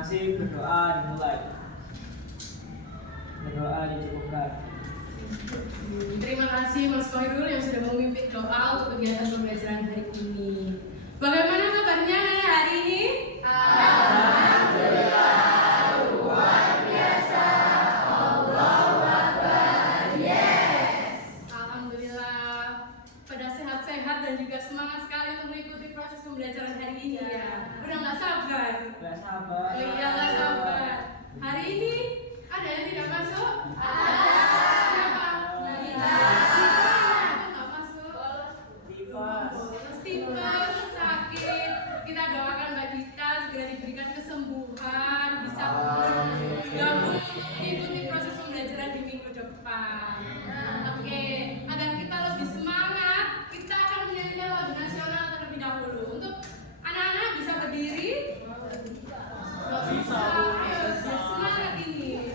Masih berdoa dimulai. Berdoa dicukupkan. Terima kasih Mas Khairul yang sudah memimpin doa untuk kegiatan pembelajaran hari ini. Bagaimana kabarnya hari ini? Alhamdulillah, luar biasa. Allahu Akbar. Yes. Alhamdulillah, pada sehat-sehat dan juga semangat sekali untuk mengikuti proses pembelajaran hari ini ya. Udah nggak sabar? Gak sabar. Oh iya nggak sabar. Hari ini ada yang tidak masuk? Ada. Siapa? Nabila. Nggak masuk. Tipes. Tipes, sakit. Kita doakan Mbak Dita segera diberikan kesembuhan, bisa gabung mengikuti proses pembelajaran di minggu depan. Oke, agar kita lebih semangat, kita akan menyanyikan lagu nasional terlebih dahulu. Untuk anak-anak bisa berdiri? Nggak bisa. Ayo, biar semangat ini.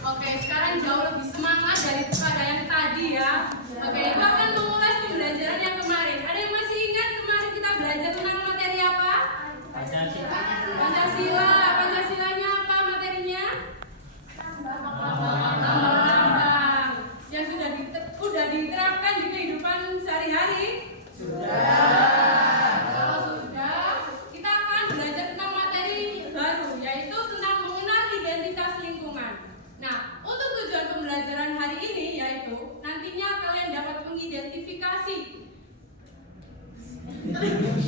Oke, sekarang jauh lebih semangat daripada yang tadi ya. Oke, Ibu akan mengulas pembelajaran yang kemarin. Ada yang masih ingat kemarin kita belajar tentang materi apa? Pancasila. Pancasila. Pancasilanya apa materinya? Lambang. Yang sudah diterapkan di kehidupan sehari-hari? Kalau sudah, kita akan belajar tentang materi baru, yaitu tentang mengenal identitas lingkungan. Nah, untuk tujuan pembelajaran hari ini yaitu nantinya kalian dapat mengidentifikasi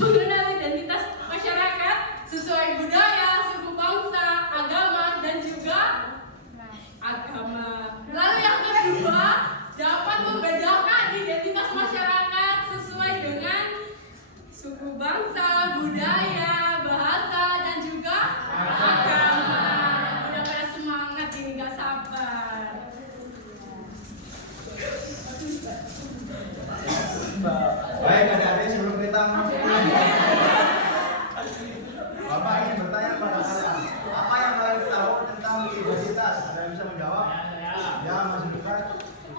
mengenal identitas masyarakat sesuai budaya, suku bangsa, agama, dan juga agama. Lalu yang kedua, dapat membedakan identitas masyarakat sesuai dengan suku bangsa, budaya, bahasa, dan juga agama. Udah pada semangat ini, gak sabar. Baik adik-adik, sebelum kita mulai, Bapak ingin bertanya kepada kalian, apa yang kalian tahu tentang identitas? Ada yang bisa menjawab? Ya, Mas Duka.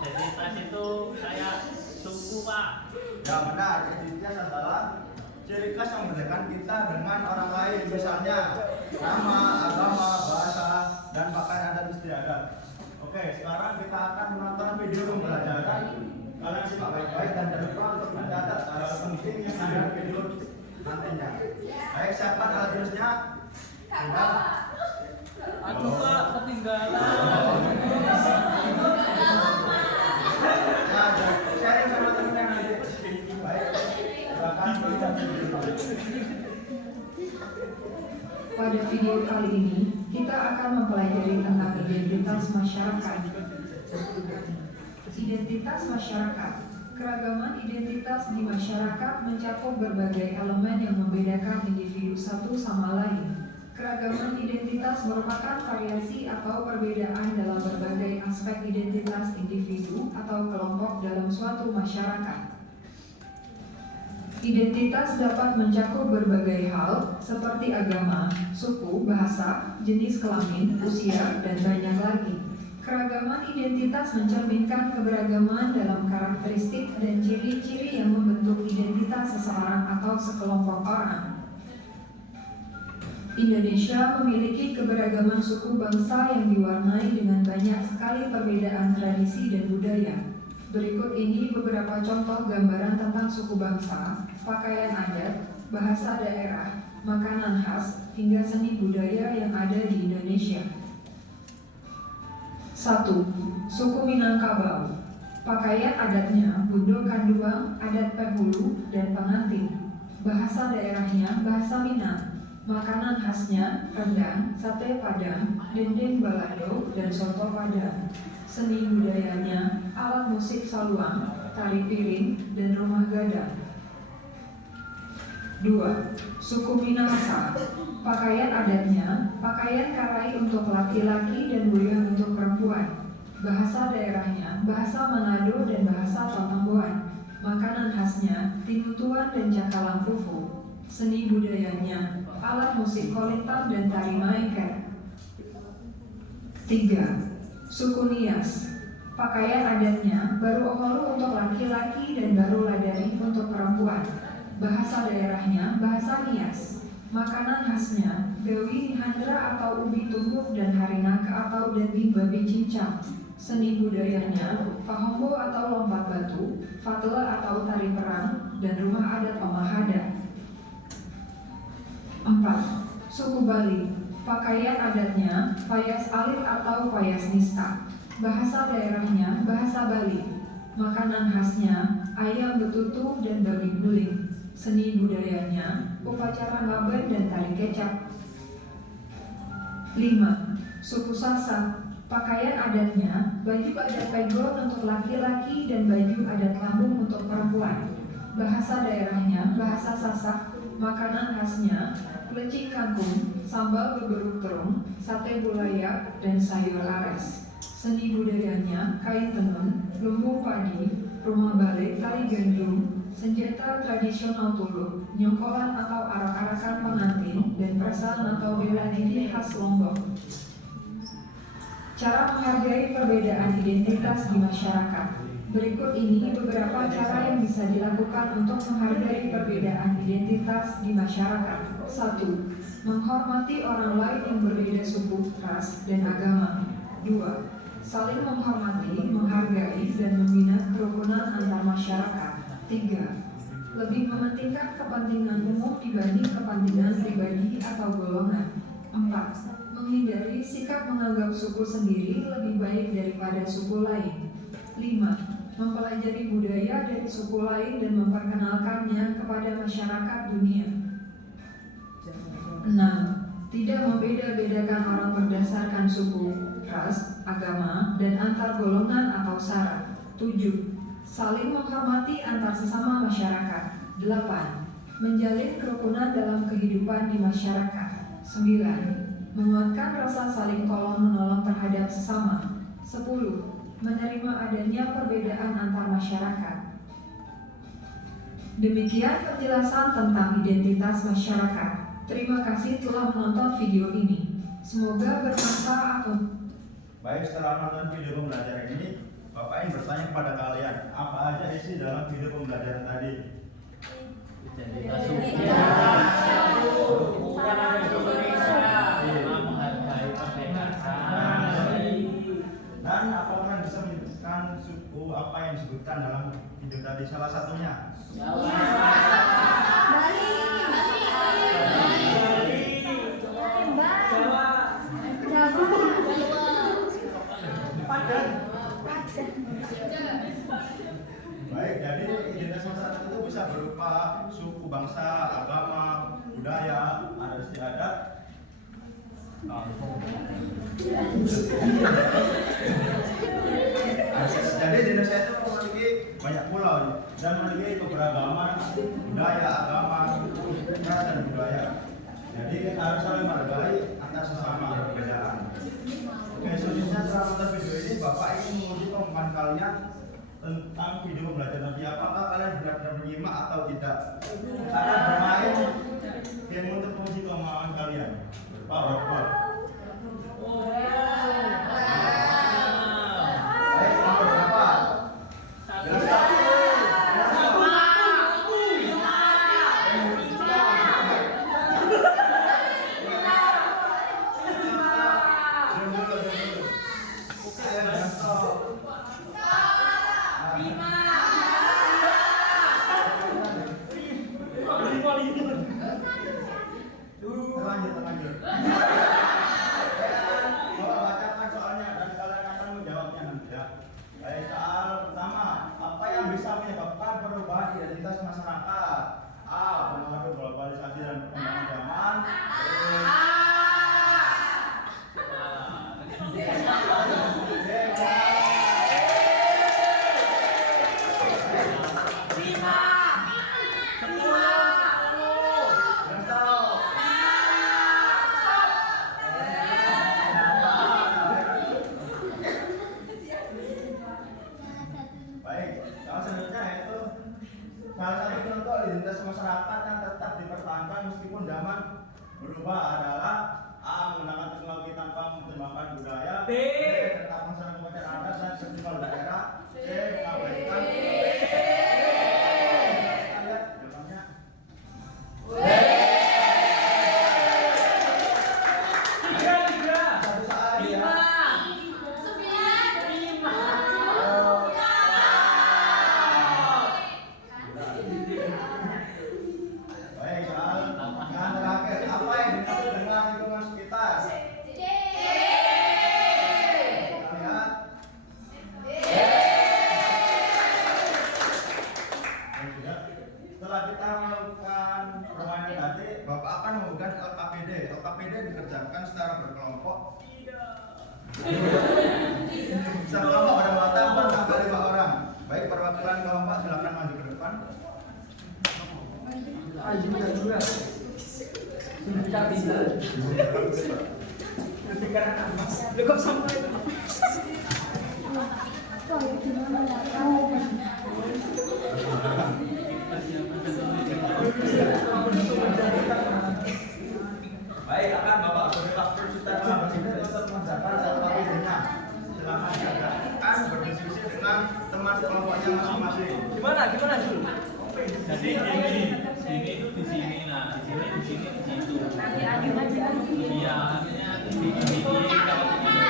Identitas itu kayak suku, Pak. Ya benar, identitas adalah ciri khas yang membedakan kita dengan orang lain, misalnya nama, agama, bahasa, dan pakaian adat istiadat. Oke, sekarang kita akan menonton video pembelajaran. Kalian simak baik-baik dan jangan lupa untuk mencatat hal penting yang ada di video nantinya. Baik, siapa alatnya? Aduh, Pak, ketinggalan. Ya, sharing sama teman yang ada di sini. Baik, silakan melihat video. Pada video kali ini, kita akan mempelajari tentang identitas masyarakat. Identitas masyarakat. Keragaman identitas di masyarakat mencakup berbagai elemen yang membedakan individu satu sama lain. Keragaman identitas merupakan variasi atau perbedaan dalam berbagai aspek identitas individu atau kelompok dalam suatu masyarakat. Identitas dapat mencakup berbagai hal seperti agama, suku, bahasa, jenis kelamin, usia, dan banyak lagi. Keragaman identitas mencerminkan keberagaman dalam karakteristik dan ciri-ciri yang membentuk identitas seseorang atau sekelompok orang. Indonesia memiliki keberagaman suku bangsa yang diwarnai dengan banyak sekali perbedaan tradisi dan budaya. Berikut ini beberapa contoh gambaran tentang suku bangsa, pakaian adat, bahasa daerah, makanan khas, hingga seni budaya yang ada di Indonesia. 1. Suku Minangkabau. Pakaian adatnya bundo kanduang, adat penghulu, dan pengantin. Bahasa daerahnya bahasa Minang. Makanan khasnya rendang, sate padang, dendeng balado, dan soto padang. Seni budayanya alat musik saluang, tari piring, dan rumah gadang. 2. Suku Minahasa. Pakaian adatnya pakaian karai untuk laki-laki dan boyang untuk perempuan. Bahasa daerahnya bahasa Manado dan bahasa Totomboan. Makanan khasnya tinutuan dan cakalang fufu. Seni budayanya alat musik kolintang dan tari maengket. 3. Suku Nias. Pakaian adatnya baru oholu untuk laki-laki dan baru ladari untuk perempuan. Bahasa daerahnya bahasa Nias. Makanan khasnya gawi handra atau ubi tumbuk dan harinaka atau daging babi cincang. Seni budayanya fahombo atau lompat batu, fatela atau tari perang, dan rumah adat Omahada. 4. Suku Bali. Pakaian adatnya payas alit atau payas nista. Bahasa daerahnya bahasa Bali. Makanan khasnya ayam betutu dan babi guling. Seni budayanya upacara ngaben dan tari kecap. 5. Suku Sasak. Pakaian adatnya baju adat pegon untuk laki-laki dan baju adat lambung untuk perempuan. Bahasa daerahnya bahasa Sasak. Makanan khasnya pelecing kangkung, sambal beberuk terung, sate bulayak, dan sayur ares. Seni budayanya kain tenun, lumbung padi, rumah balik, tari gandrung, senjata tradisional Tuluk, nyongkolan atau arak-arakan pengantin, dan perasaan atau bela diri khas Lombok. Cara menghargai perbedaan identitas di masyarakat. Berikut ini beberapa cara yang bisa dilakukan untuk menghargai perbedaan identitas di masyarakat. 1. Menghormati orang lain yang berbeda suku, ras, dan agama. 2. Saling menghormati, menghargai, dan membina kerukunan antar masyarakat. 3. Lebih mementingkan kepentingan umum dibanding kepentingan pribadi atau golongan. 4. Menghindari sikap menganggap suku sendiri lebih baik daripada suku lain. 5. Mempelajari budaya dari suku lain dan memperkenalkannya kepada masyarakat dunia. 6. Tidak membeda-bedakan orang berdasarkan suku, ras, agama, dan antar golongan atau sara. 7. Saling menghormati antar sesama masyarakat. 8. Menjalin kerukunan dalam kehidupan di masyarakat. 9. Menguatkan rasa saling tolong-menolong terhadap sesama. 10. Menerima adanya perbedaan antar masyarakat. Demikian penjelasan tentang identitas masyarakat. Terima kasih telah menonton video ini. Semoga bermanfaat. Baik, setelah menonton video pembelajaran ini, Bapak ingin bertanya kepada kalian, apa aja isi dalam video pembelajaran tadi? Identitas suku orang Indonesia menghargai perbedaan. Dan apakah kalian bisa menyebutkan suku apa yang disebutkan dalam video tadi? Salah satunya? Padan. Baik, jadi identitas masyarakat itu bisa berupa suku, bangsa, agama, budaya, adat istiadat. Jadi di Indonesia itu memiliki banyak pulau dan memiliki keberagaman budaya, agama, ras dan budaya. Jadi kita harus saling menghargai antar sesama perbedaan. Oke, selanjutnya setelah menonton video ini, Bapak ingin menguji kemampuan kalian tentang video belajar nanti. Apakah kalian benar-benar menyimak atau tidak? Karena bermain game untuk menguji kemampuan kalian. Power. Baik, nomor berapa? Terlanjur. Bapak bacakan soalnya dan kalian akan menjawabnya nanti ya. Baik, soal pertama, apa yang bisa menyebabkan perubahan identitas masyarakat? A. Pengaruh globalisasi dan perkembangan zaman. Salah satu contoh identitas masyarakat yang tetap dipertahankan meskipun zaman berubah adalah A. Menggunakan teknologi tanpa menerjemahkan budaya. B. Tetap masyarakat kepercayaan adat dan festival daerah. C. Mengabaikan. Kita lihat jawabannya. Satu saat ya. Baik, soal yang terakhir, apa yang dimaksud dengan lingkungan sekitar? Kita lihat. Setelah kita melakukan permainan tadi, Bapak akan memberikan LKPD. LKPD dikerjakan secara berkelompok. Sekelompok pada mata 4 sampai 5 orang. Baik, perwakilan kelompok silakan maju ke depan. Baik, akan Bapak beri waktu sekitar 15 menit untuk mengerjakan LKPD-nya. Silakan diadakan berdiskusi dengan teman kelompoknya masing-masing. Gimana Jul? Jadi sini itu di sini, nah di sini di situ. Iya, artinya di sini kalau di sini.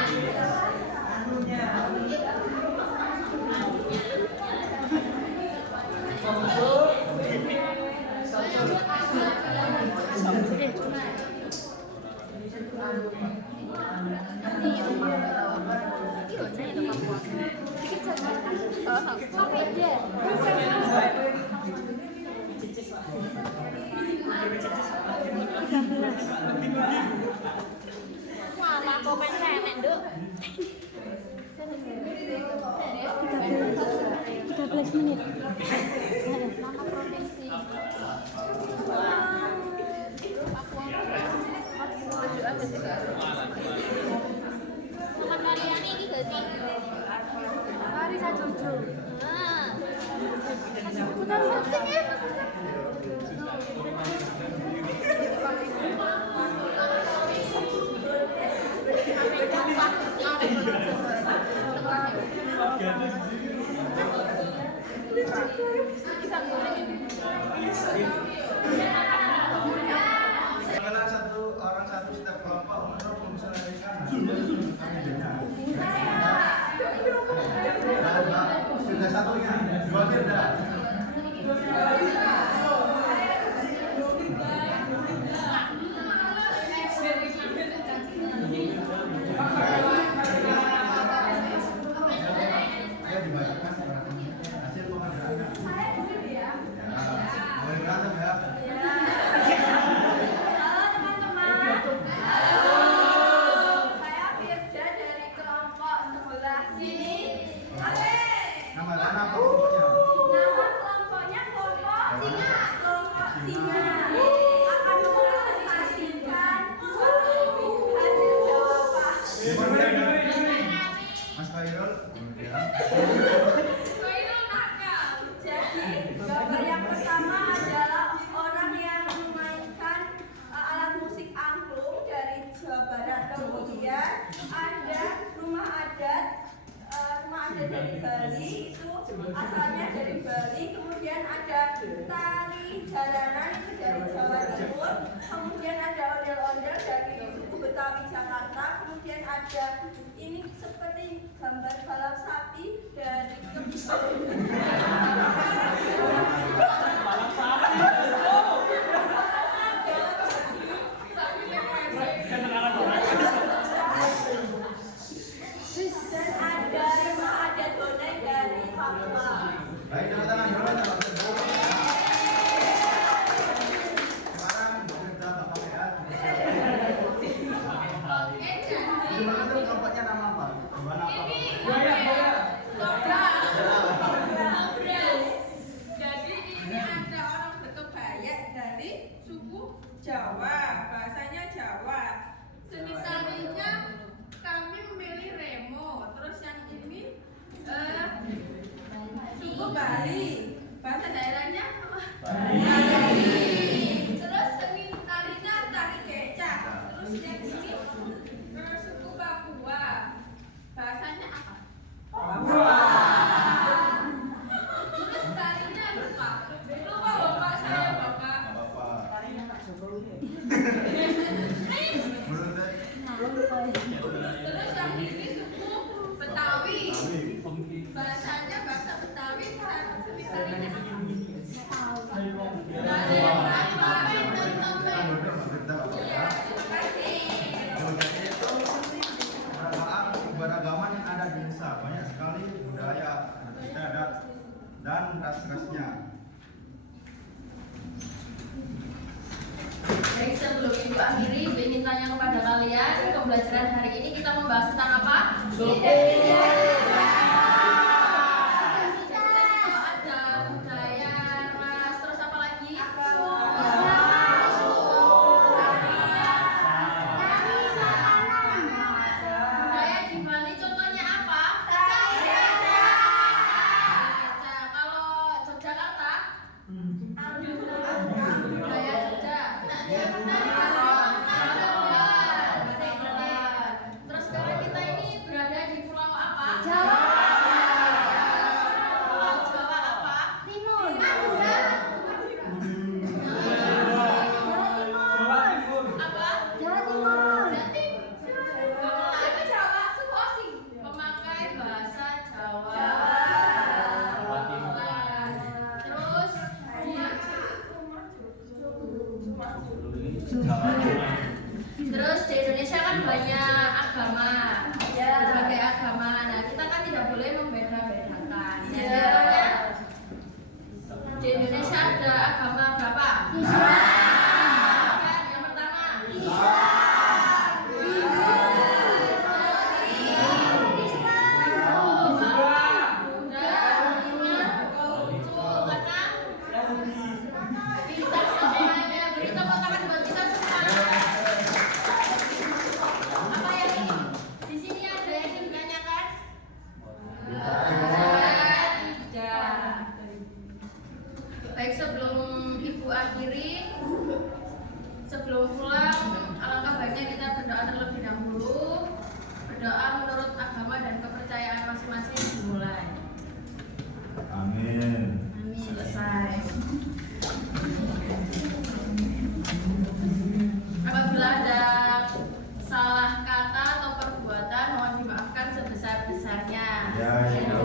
Mama komen nenek duk. 13 menit. Nama provinsi. Sama Mariani ini gak sih? Marisa Jojo. Putar something ya. Kalian satu orang satu setiap kelompok untuk menyesuaikan hasilnya. Sudah satunya, dua tidak. Ya dibacakan hasil pengerjaannya. Boleh berantem ya. Nama kelompoknya. Nama kelompoknya kelompok singa. Akan mempresentasikan hasil jawaban. Mas Khairul. Khairul Jadi gambar yang pertama adalah orang yang memainkan alat musik angklung dari Jawa Barat. Kemudian ada rumah adat dari Bali, itu asalnya dari Bali. Kemudian ada tari jaranan, itu dari Jawa Timur. Kemudian ada ondel-ondel dari suku Betawi Jakarta. Kemudian ada ini seperti gambar balap sapi dari dan ada rumah adat Bonai dari Papua. Baik, tepuk tangan dulu ya, Pak. Sekarang bekerja Bapak ya. Gimana tuh kelompoknya nama apa? Gimana apa? Jadi ini ada orang berkebaya dari suku Jawa, bahasanya Jawa. Seni tarinya kami memilih remo. Terus yang ini suku Bali, bahasa daerahnya Bali. Terus seni tarinya tari kecak. Terus yang ini suku Papua, bahasanya apa? Terus tarinya lupa bapak saya bapak. Terus yang ini suku Betawi, bahasanya bahasa Betawi. Seni tarinya Keberagaman yang ada di desa banyak sekali budaya, adat dan ras-rasnya. Baik, sebelum Ibu akhiri, Ibu ingin tanya kepada kalian, pembelajaran hari ini kita membahas tentang apa? Ada budaya, ras, terus apa lagi? Budaya di Bali contohnya apa? Kalau Yogyakarta? Budaya Jogja. Terus sekarang kita ini berada di pulau apa? Jawa. Pulau Jawa apa? Timur. Apa? Jawa Timur. Jawa Sulawesi. Memakai bahasa Jawa. Jawa. Terus Terus di Indonesia kan banyak agama, berbagai agama. Nah, kita kan tidak boleh membeda-bedakan. Nah, contohnya di Indonesia ada agama berapa? Kan, yang pertama. Di sini ada yang ingin ditanyakan? Tidak. Baik, sebelum Ibu akhiri, sebelum pulang, alangkah baiknya kita berdoa terlebih dahulu. Berdoa menurut agama dan kepercayaan masing-masing dimulai. Amin. Selesai. Apabila ada salah kata atau perbuatan, mohon dimaafkan sebesar-besarnya. Ya, ya.